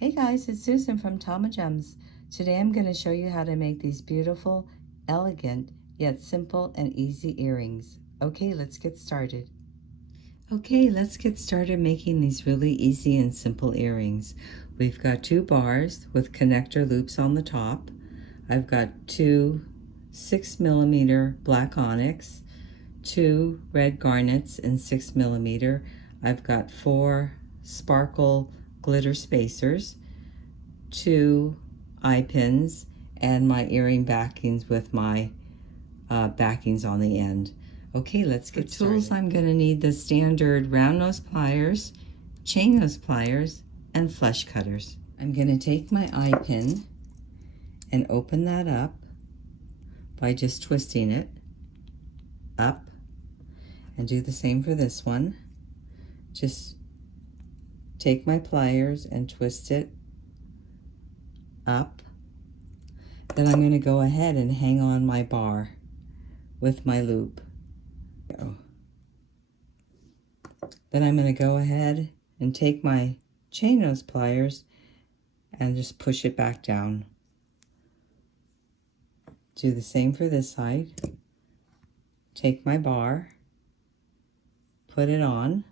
Hey guys, it's Susan from Tama Gems. Today I'm going to show you how to make these beautiful, elegant, yet simple and easy earrings. Okay, let's get started. Okay, let's get started making these really easy and simple earrings. We've got 2 bars with connector loops on the top. I've got 2 6mm black onyx, 2 red garnets in 6mm. I've got 4 sparkle glitter spacers, 2 eye pins, and my earring backings with my backings on the end. Okay, let's get started. For tools, I'm going to need the standard round nose pliers, chain nose pliers, and flush cutters. I'm going to take my eye pin and open that up by just twisting it up, and do the same for this one. Just take my pliers and twist it up. Then I'm going to go ahead and hang on my bar with my loop. Then I'm going to go ahead and take my chain nose pliers and just push it back down. Do the same for this side. Take my bar, put it on,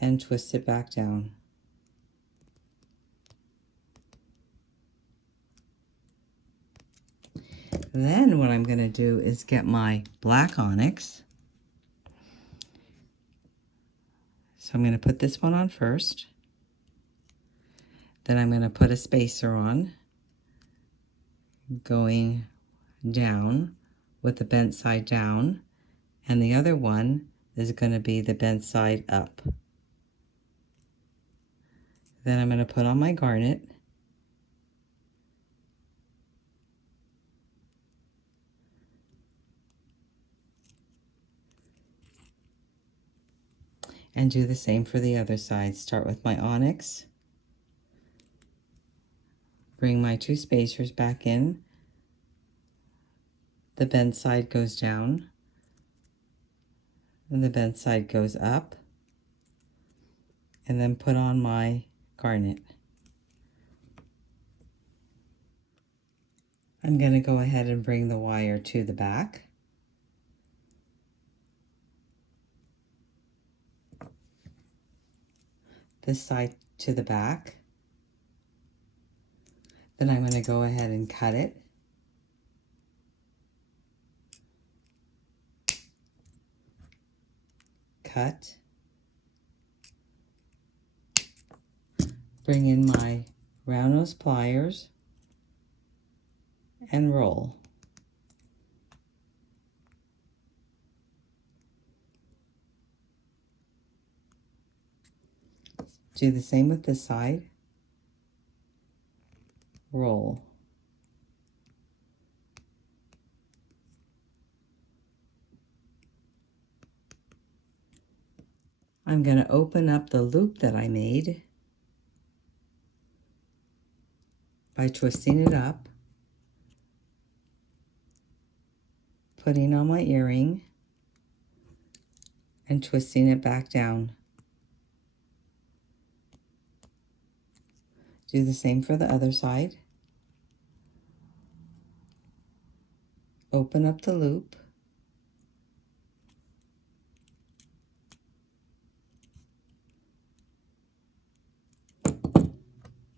and twist it back down. Then what I'm going to do is get my black onyx. So I'm going to put this one on first. Then I'm going to put a spacer on, going down with the bent side down, and the other one is going to be the bent side up. Then I'm going to put on my garnet. And do the same for the other side. Start with my onyx. Bring my 2 spacers back in. The bent side goes down, and the bent side goes up. And then put on my garnet. I'm going to go ahead and bring the wire to the back. This side to the back. Then I'm going to go ahead and cut it. Cut. Bring in my round nose pliers and roll. Do the same with this side. Roll. I'm going to open up the loop that I made by twisting it up, putting on my earring, and twisting it back down. Do the same for the other side. Open up the loop,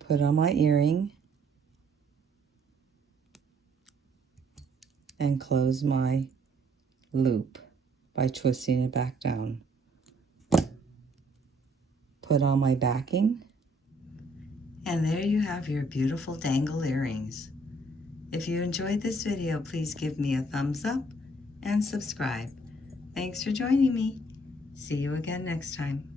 put on my earring, and close my loop by twisting it back down. Put on my backing, and there you have your beautiful dangle earrings. If you enjoyed this video, please give me a thumbs up and subscribe. Thanks for joining me. See you again next time.